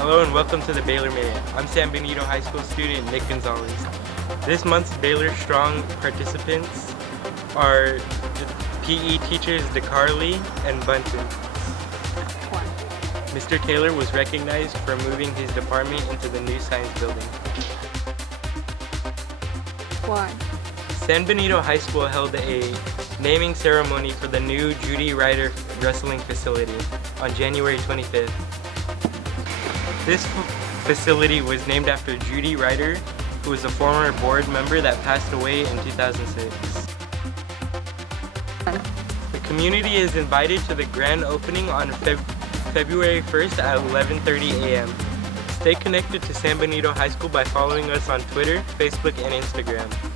Hello and welcome to the Baler Minute. I'm San Benito High School student Nick Gonzalez. This month's Baler Strong participants are the PE teachers DeCarly and Bunton. Mr. Taylor was recognized for moving his department into the new science building. Why? San Benito High School held a naming ceremony for the new Judy Ryder wrestling facility on January 25th. This facility was named after Judy Ryder, who was a former board member that passed away in 2006. The community is invited to the grand opening on February 1st at 11:30 a.m. Stay connected to San Benito High School by following us on Twitter, Facebook, and Instagram.